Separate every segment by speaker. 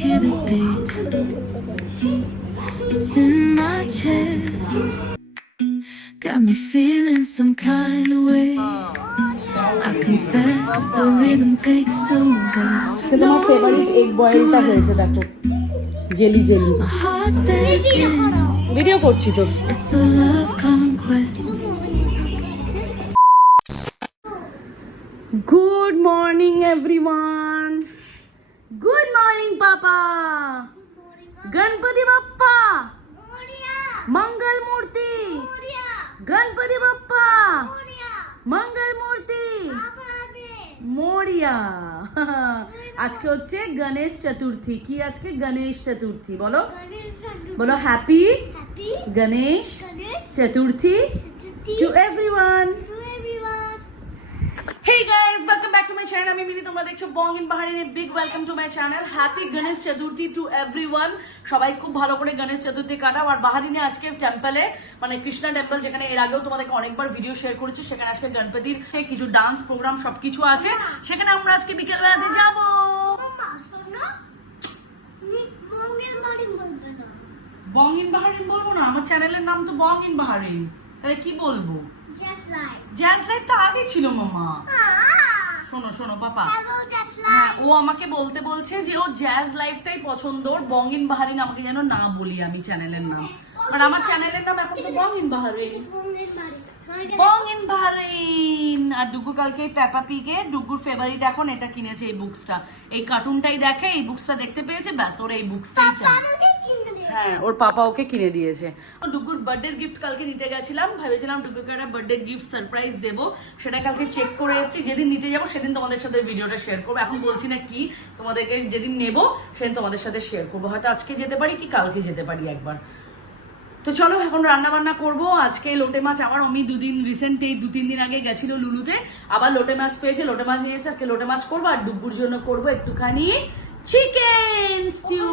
Speaker 1: hear the beat. It's in my chest. Got me feeling some kind of way. I confess the rhythm takes over.
Speaker 2: দেখো jelly jelly. Video করছি তো.
Speaker 1: Good morning everyone
Speaker 2: good morning পাপা গণপতি বাপ্পা मंगल मूर्ति गणपति बप्पा मंगल मूर्ति Moria আজকে হচ্ছে গণেশ চতুর্থী কি আজকে গণেশ চতুর্থী বলো বলো happy Ganesh Chaturthi to everyone Back to my channel. আমি মিনি, তোমরা দেখছ big welcome to my channel happy Ganesh Chaturthi to everyone সবাই খুব ভালো করে গণেশ চতুর্থী আর আজকে টেম্পলে মানে টেম্পল যেখানে এর আগেও তোমাদেরকে অনেকবার ভিডিও শেয়ার সেখানে আজকে কিছু ডান্স প্রোগ্রাম সবকিছু আছে। সেখানে আমরা আজকে বিকেল বেলাতে যাব। বং ইন বাহারিন বলব না, আমার চ্যানেলের নাম তো বং ইন বাহারিন তাহলে কি বলব? জ্যাজ লাইফ তো আগে ছিল মামা। শোনো শোনো পাপা। হ্যাঁ ও আমাকে বলতে বলছে যে ও জ্যাজ লাইফটাই পছন্দ ওর বঙ্গিন বাহারিন আমাকে যেন না বলি আমি চ্যানেলের নাম। আর আমার চ্যানেলের নাম এখন তো বঙ্গিন বাহারিন বঙ্গিন বাহারিন আর ডুগু কালকে এই পেপা পিকে ডুগুর ফেভারিট এখন এটা কিনেছে এই বুকসটা এই কার্টুনটাই দেখে এই বুকসটা দেখতে পেয়েছে ব্যাস ওর এই বুকসটাই চাই হ্যাঁ ওর পাপা ওকে কিনে দিয়েছে। ডুগুর বার্থডে গিফট কালকে নিতে গেছিলাম, ভেবেছিলাম ডুগুকে একটা বার্থডে গিফট সারপ্রাইজ দেবো। সেটা কালকে চেক করে এসেছি, যেদিন নিতে যাব সেদিন তোমাদের সাথে ভিডিওটা শেয়ার করব। এখন বলছি না কি, তোমাদেরকে যেদিন নেব সেদিন তোমাদের সাথে শেয়ার করব। হয়তো আজকে যেতে পারি কি কালকে যেতে পারি একবার। তো চলো, এখন রান্না বান্না করব। আজকে লোটে মাছ আবার আমি দুদিন রিসেন্ট এই দু তিন দিন আগে গেছিল লুলুতে। আবার লোটে মাছ পেয়েছে, লোটে মাছ নিয়ে এসে আজকে লোটে মাছ করব আর ডুব্বুর জন্য করব একটুখানি চিকেন স্টিউ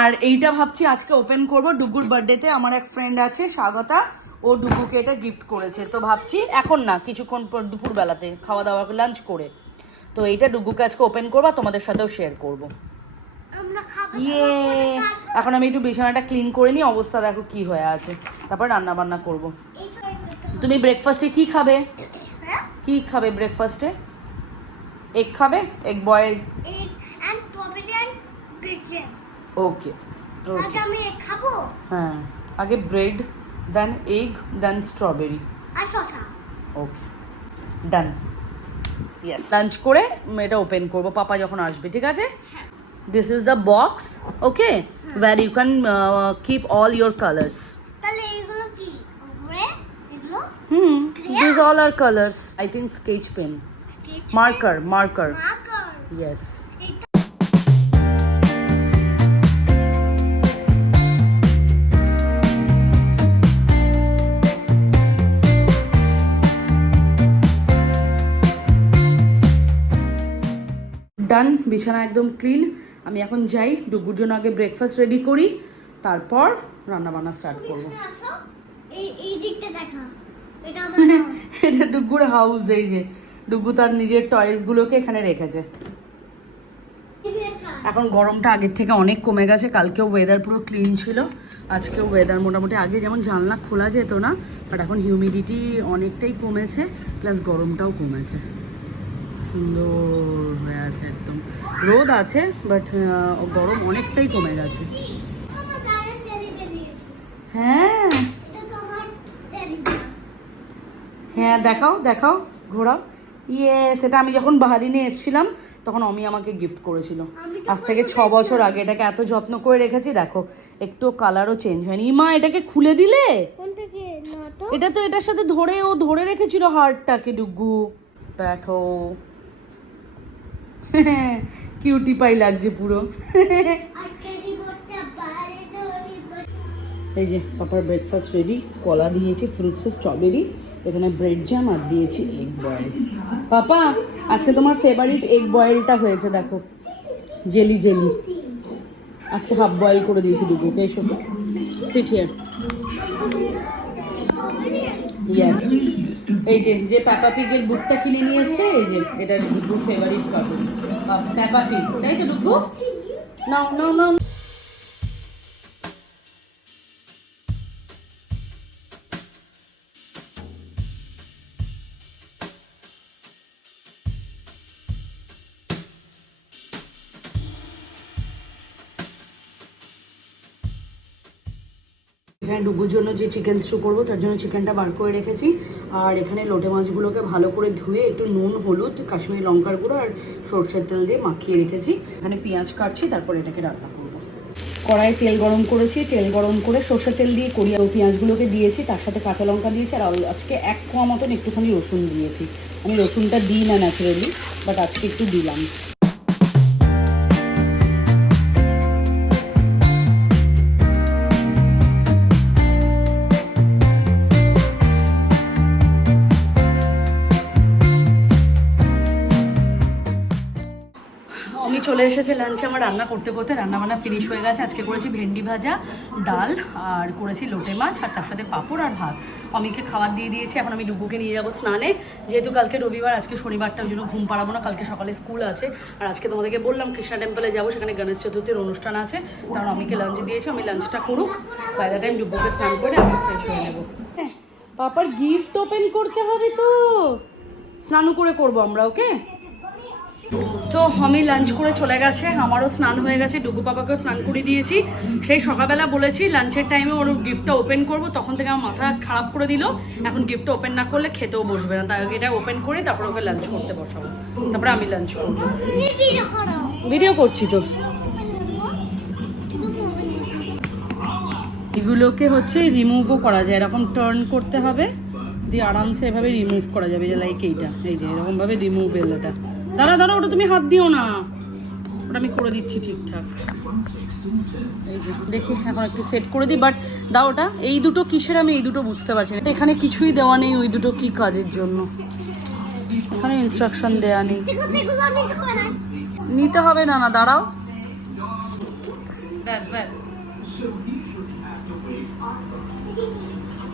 Speaker 2: আর এইটা ভাবছি আজকে ওপেন করব। ডুগুর বার্থডেতে আমার এক ফ্রেন্ড আছে স্বাগতা। ও ডুগুকে এটা গিফট করেছে। তো ভাবছি এখন না কিছুক্ষণ পর দুপুর বেলাতে খাওয়া দাওয়া লাঞ্চ করে। তো এইটা ডুগুকে আজকে ওপেন করব আর তোমাদের সাথেও শেয়ার করব। ইয়ে! এখন আমি একটু বিছানাটা ক্লিন করে নিই অবস্থা দেখো কি হয়ে আছে। তারপর রান্না বান্না করব। তুমি ব্রেকফাস্টে কি খাবে? কি খাবে ব্রেকফাস্টে এগ খাবে? এগ বয়েল ওকে ওকে
Speaker 3: আমি খাব?
Speaker 2: হ্যাঁ। আগে bread then egg then strawberry
Speaker 3: আর শশা
Speaker 2: ওকে ডান ইয়েস লাঞ্চ করে এটা ওপেন করব পাপা যখন আসবে ঠিক আছে? This is the box okay where you can keep all your colours
Speaker 3: তাহলে এগুলো কি? এগুলো?
Speaker 2: হুম। This all are colours I think sketch pen marker marker
Speaker 3: marker
Speaker 2: yes done বিছানা একদম ক্লিন। আমি এখন যাই ডুগুর জন্য আগে ব্রেকফাস্ট রেডি করি তারপর রান্না বান্না স্টার্ট করব।
Speaker 3: এটা
Speaker 2: ডুগুর হাউস এই যে। ডুগু তার নিজের টয়েসগুলোকে এখানে রেখেছে। এখন গরমটা আগের থেকে অনেক কমে গেছে কালকেও ওয়েদার পুরো ক্লিন ছিল। আজকেও ওয়েদার মোটামুটি আগে যেমন জানলা খোলা যেত না বাট এখন হিউমিডিটি অনেকটাই কমেছে প্লাস গরমটাও কমেছে। সুন্দর হয়ে আছে একদম। রোদ আছে বাট গরম অনেকটাই কমে গেছে। হ্যাঁ। হ্যাঁ দেখাও দেখাও ঘোরাও। ইয়ে সেটা আমি যখন বাহারিনে এসেছিলাম তখন অমি আমাকে গিফট করেছিল। আজ থেকে ছ বছর আগে এটাকে এত যত্ন করে রেখেছি দেখো একটু কালারও চেঞ্জ হয়নি। ইমা এটাকে খুলে দিলে? এটা তো এটার সাথে ধরে ও ধরে রেখেছিল হারটাকে ডুগু। ব্যাঠো কিউটি পাই লাগছে পুরো। এই যে, পাপার ব্রেকফাস্ট রেডি কলা দিয়েছি ফ্রুটসে স্ট্রবেরি এখানে ব্রেড জ্যাম আর দিয়েছি এগ বয়েল পাপা, আজকে তোমার ফেভারিট এগ বয়েলটা হয়েছে, দেখো। Jelly jelly. আজকে হাফ বয়েল করে দিয়েছি দুপুরকে এসো। সিট হিয়ার ইয়েস এই যে যে প্যাপা পিগের বুটটা কিনে নিয়ে এসছে, এই যে, এটা ডুগু ফেভারিট পাবো প্যাপা পিগ তাই তো ডুব্বু নাও নাও নাও। এখানে ডুবুর জন্য যে চিকেন স্টু করব, তার জন্য চিকেনটা বার করে রেখেছি। আর এখানে লোটে মাছগুলোকে ভালো করে ধুয়ে একটু নুন, হলুদ, কাশ্মীরি লঙ্কার গুঁড়ো আর সর্ষের তেল দিয়ে মাখিয়ে রেখেছি। এখানে পেঁয়াজ কাটছি, তারপর এটাকে রান্না করব। কড়াই তেল গরম করেছি, তেল গরম করে সর্ষের তেল দিয়ে করিয়া পেঁয়াজগুলোকে দিয়েছি, তার সাথে কাঁচা লঙ্কা দিয়েছি, আর আজকে এক কোয়া মতন একটুখানি রসুন দিয়েছি। আমি রসুনটা দিই না ন্যাচারালি বাট আজকে একটু দিলাম। আমি চলে এসেছি লাঞ্চে আমার রান্না করতে করতে। রান্না বান্না ফিনিশ হয়ে গেছে। আজকে করেছি ভেন্ডি ভাজা, ডাল আর করেছি লোটে মাছ আর তার সাথে পাঁপড় আর ভাত। অমিকে খাবার দিয়ে দিয়েছি। এখন আমি ডুবুকে নিয়ে যাব স্নানে। যেহেতু কালকে রবিবার, আজকে শনিবারটা জন্য ঘুম পাড়াবো না। কালকে সকালে স্কুল আছে। আর আজকে তোমাদেরকে বললাম, কৃষ্ণা টেম্পলে যাব। সেখানে গণেশ চতুর্থীর অনুষ্ঠান আছে। কারণ অমিকে লাঞ্চ দিয়েছি। আমি লাঞ্চটা করুক। বাই দ্য টাইম ডুবুকে স্নান করে আমি ফ্রেশ হয়ে নেব। হ্যাঁ পাপার গিফট ওপেন করতে হবে তো। স্নানও করে করব আমরা ওকে তো আমি লাঞ্চ করে চলে গেছে, আমারও স্নান হয়ে গেছে, ডুগু পাপাকেও স্নান করে দিয়েছি। সেই সকালবেলা বলেছি লাঞ্চের টাইমে ওর গিফটটা ওপেন করব, তখন থেকে আমার মাথা খারাপ করে দিল। এখন গিফটটা ওপেন না করলে খেতেও বসবে না। তাই এটা ওপেন করে তারপর ওকে লাঞ্চ করতে বসাবো। তারপরে আমি লাঞ্চ করব।
Speaker 3: ভিডিও
Speaker 2: করছি তো। এগুলোকে হচ্ছে রিমুভও করা যায়। এরকম টার্ন করতে হবে, দিয়ে আরামসে এভাবে রিমুভ করা যাবে, যে লাইক এইটা। এই যে, এরকমভাবে রিমুভেল এটা। দাঁড়া দাঁড়া, ওটা তুমি হাত দিও না। ওটা আমি করে দিচ্ছি ঠিকঠাক। এই যে, দেখি, এখন একটু সেট করে দিই বাট দাও ওটা। এই দুটো কিসের আমি এই দুটো বুঝতে পারছি না। এখানে কিছুই দেওয়া নেই ওই দুটো কি কাজের জন্য। এখানে ইনস্ট্রাকশন দেওয়া নেই।
Speaker 3: নিতে হবে না
Speaker 2: না, দাঁড়াও। ব্যাস ব্যাস।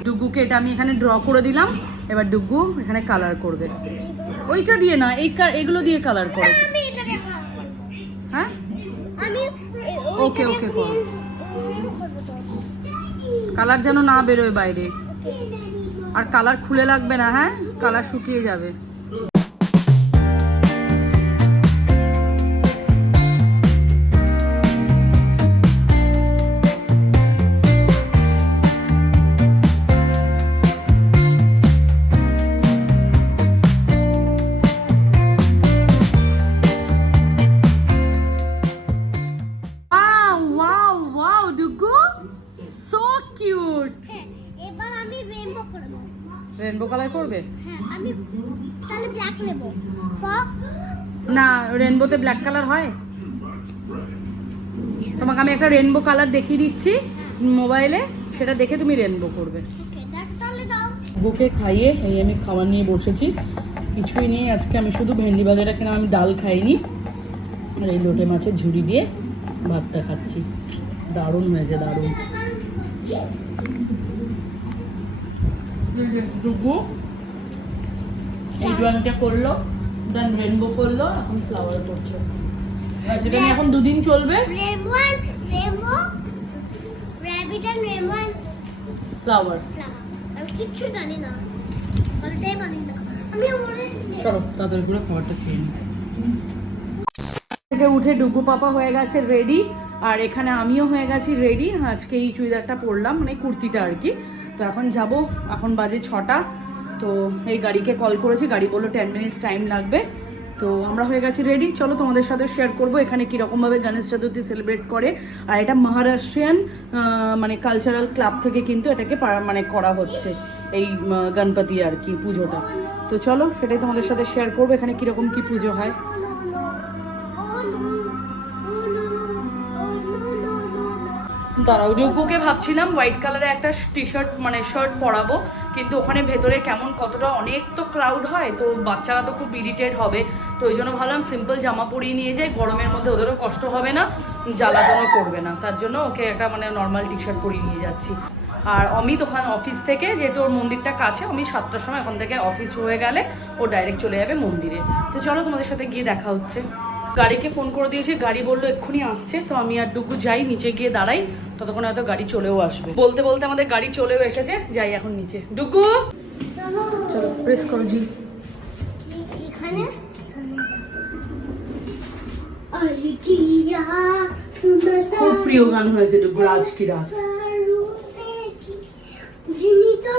Speaker 2: ডুগুকে এটা আমি এখানে ড্র করে দিলাম। এবার ডুগু এখানে কালার করবে। ওইটা দিয়ে না এই এগুলো দিয়ে কালার করো। হ্যাঁ ওকে ওকে করো। কালার যেন না বেরোয় বাইরে। আর কালার খুলে লাগবে না হ্যাঁ? কালার শুকিয়ে যাবে। রেনবো কালার করবে?
Speaker 3: হ্যাঁ আমি তাহলে ব্ল্যাক নেব। ফক
Speaker 2: না রেনবোতে ব্ল্যাক কালার হয়। তোমাকে আমি একটা রেনবো কালার দেখিয়ে দিচ্ছি মোবাইলে সেটা দেখে তুমি রেনবো করবে। বুকে খাইয়ে এই আমি খাবার নিয়ে বসেছি। কিছুই নেই আজকে আমি শুধু ভেন্ডি ভাজাটা কিনা আমি ডাল খাইনি। আর এই লোটে মাছের ঝুড়ি দিয়ে ভাতটা খাচ্ছি। দারুণ হয়েছে দারুণ। এই ড্রয়িংটা করল দেন রেনবো করল এখন ফ্লাওয়ার করছে। আর নিয়ে এখন দুদিন চলবে ফ্লাওয়ার
Speaker 3: ফ্লাওয়ার কিচ্ছু জানি না। কোনটাই জানি না। আমি ওরে
Speaker 2: চলো তাড়াতাড়ি করে খাবারটা খেয়ে নিই। থেকে উঠে ডুগু পাপা হয়ে গেছে রেডি আর এখানে আমিও হয়ে গেছি রেডি আজকে এই চুড়িদারটা পরলাম মানে কুর্তিটা আর কি। তো এখন যাব। এখন বাজে ছটা। তো এই গাড়িকে কল করেছি। গাড়ি বলল টেন মিনিটস টাইম লাগবে। তো আমরা হয়ে গেছি রেডি চলো তোমাদের সাথে শেয়ার করব এখানে কীরকমভাবে গণেশ চতুর্থী সেলিব্রেট করে। আর এটা মহারাষ্ট্রিয়ান মানে কালচারাল ক্লাব থেকে কিন্তু এটাকে মানে করা হচ্ছে। এই গণপতি আর কি পুজোটা। তো চলো সেটাই তোমাদের সাথে শেয়ার করব। এখানে কীরকম কী পুজো হয়। দাঁড়াও যোগ্যকে ভাবছিলাম হোয়াইট কালারের একটা টি শার্ট মানে শার্ট পরাবো, কিন্তু ওখানে ভেতরে কেমন কতটা অনেক তো ক্রাউড হয়, তো বাচ্চারা তো খুব ইরিটেট হবে, তো ওই জন্য ভাবলাম সিম্পল জামা পরিয়ে নিয়ে যাই, গরমের মধ্যে ওদেরও কষ্ট হবে না জ্বালাতনও করবে না, তার জন্য ওকে একটা মানে নর্মাল টি শার্ট পরিয়ে নিয়ে যাচ্ছি। আর অমিত ওখানে অফিস থেকে, যেহেতু ওর মন্দিরটা কাছে অমিত সাতটার সময় ওখান থেকে অফিস হয়ে গেলে ও ডাইরেক্ট চলে যাবে মন্দিরে। তো চলো তোমাদের সাথে গিয়ে দেখা হচ্ছে। গাড়িকে ফোন করে দিয়েছে গাড়ি বলল এক্ষুনি আসছে তো আমি আর ডুগু যাই নিচে গিয়ে দাঁড়াই ততক্ষণ হয়তো গাড়ি চলেও আসবে। বলতে বলতে আমাদের গাড়ি চলেও এসেছে যাই এখন নিচে। ডুগু!
Speaker 3: চলো।
Speaker 2: প্রেস করো জি।
Speaker 3: এখানে?
Speaker 2: খুব প্রিয় গান হয়েছে ডুগু আজ কি রাত।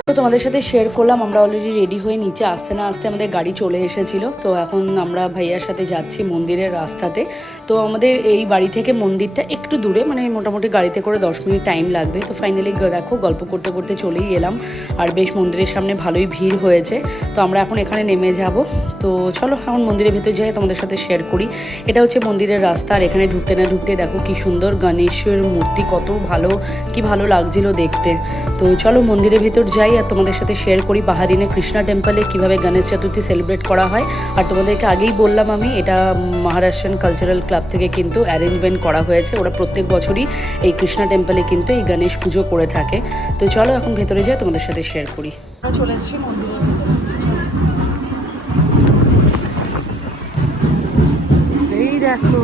Speaker 3: তো
Speaker 2: তোমাদের সাথে শেয়ার করলাম, আমরা অলরেডি রেডি হয়ে নিচে আসতে না আসতে আমাদের গাড়ি চলে এসেছিল। তো এখন আমরা ভাইয়ার সাথে যাচ্ছি মন্দিরের রাস্তাতে। তো আমাদের এই বাড়ি থেকে মন্দিরটা একটু দূরে মানে মোটামুটি গাড়িতে করে দশ মিনিট টাইম লাগবে। তো ফাইনালি দেখো, গল্প করতে করতে চলেই এলাম। আর বেশ মন্দিরের সামনে ভালোই ভিড় হয়েছে। তো আমরা এখন এখানে নেমে যাব। তো চলো, এখন মন্দিরের ভেতর যাই, তোমাদের সাথে শেয়ার করি। এটা হচ্ছে মন্দিরের রাস্তা, আর এখানে ঢুকতে না ঢুকতে দেখো কি সুন্দর গণেশের মূর্তি, কত ভালো, কি ভালো লাগছিল দেখতে। তো চলো মন্দিরের ভেতর যাই আর তোমাদের সাথে শেয়ার করি বাহারিনে কৃষ্ণা টেম্পলে কীভাবে গণেশ চতুর্থী সেলিব্রেট করা হয়। আর তোমাদেরকে আগেই বললাম আমি এটা মহারাষ্ট্রান কালচারাল ক্লাব থেকে কিন্তু অ্যারেঞ্জমেন্ট করা হয়েছে। ওরা প্রত্যেক বছরই এই কৃষ্ণা টেম্পলে কিন্তু এই গণেশ পুজো করে থাকে। তো চলো এখন ভেতরে যাই তোমাদের সাথে শেয়ার করি। চলে এসেছি মন্দিরের এই দেখো।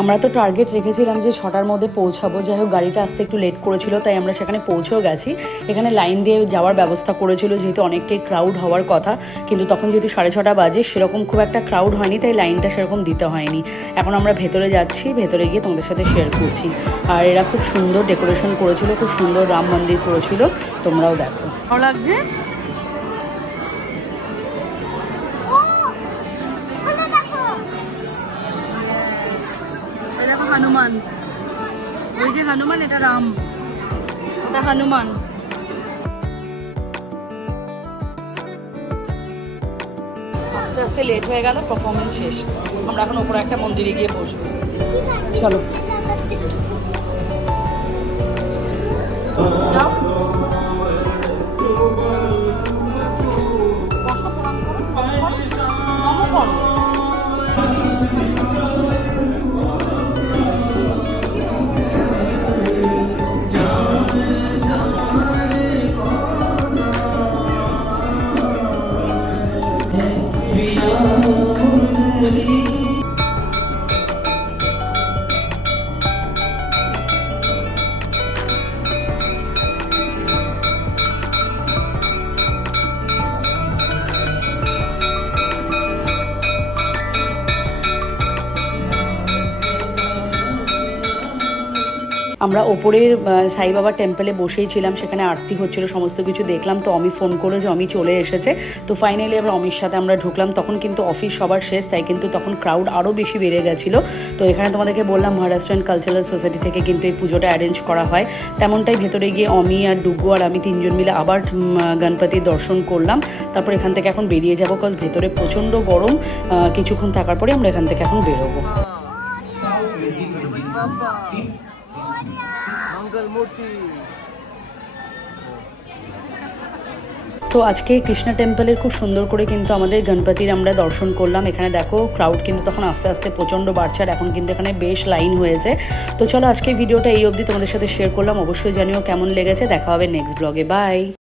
Speaker 2: আমরা তো টার্গেট রেখেছিলাম যে ছটার মধ্যে পৌঁছাবো। যাই হোক, গাড়িটা আসতে একটু লেট করেছিল, তাই আমরা সেখানে পৌঁছেও গেছি। এখানে লাইন দিয়ে যাওয়ার ব্যবস্থা করেছিল, যেহেতু অনেকটাই ক্রাউড হওয়ার কথা। কিন্তু তখন যেহেতু সাড়ে ছটা বাজে, সেরকম খুব একটা ক্রাউড হয়নি, তাই লাইনটা সেরকম দিতে হয়নি। এখন আমরা ভেতরে যাচ্ছি, ভেতরে গিয়ে তোমাদের সাথে শেয়ার করছি। আর এরা খুব সুন্দর ডেকোরেশন করেছিল, খুব সুন্দর রাম মন্দির করেছিল, তোমরাও দেখো। ভালো লাগছে? হনুমান, এটা রাম। এটা হনুমান। আস্তে আস্তে লেট হয়ে গেল পারফরমেন্স শেষ। আমরা এখন ওপরে একটা মন্দিরে গিয়ে বসবো। চলো। আমরা ওপরের সাই বাবা টেম্পলে বসেই ছিলাম, সেখানে আরতি হচ্ছিল, সমস্ত কিছু দেখলাম। তো অমি ফোন করে যে অমি চলে এসেছে। তো ফাইনালি আবার অমির সাথে আমরা ঢুকলাম। তখন কিন্তু অফিস সবার শেষ, তাই কিন্তু তখন ক্রাউড আরও বেশি বেড়ে গেছিল। তো এখানে তোমাদেরকে বললাম মহারাষ্ট্রান কালচারাল সোসাইটি থেকে কিন্তু এই পুজোটা অ্যারেঞ্জ করা হয়। তেমনটাই ভেতরে গিয়ে অমি আর ডুগু আর আমি তিনজন মিলে আবার গণপতির দর্শন করলাম। তারপর এখান থেকে এখন বেরিয়ে যাব কাজ ভেতরে প্রচণ্ড গরম। কিছুক্ষণ থাকার পরে আমরা এখান থেকে এখন বেরোবো।
Speaker 4: মূর্তি।
Speaker 2: তো আজকে কৃষ্ণা টেম্পলের খুব সুন্দর করে কিন্তু আমাদের গণপতির আমরা দর্শন করলাম। এখানে দেখো ক্রাউড কিন্তু তখন আস্তে আস্তে প্রচণ্ড বাড়ছে আর এখন কিন্তু এখানে বেশ লাইন হয়েছে। তো চলো আজকে ভিডিওটা এই অবধি তোমাদের সাথে শেয়ার করলাম। অবশ্যই জানিও কেমন লেগেছে। দেখা হবে নেক্সট ব্লগে বাই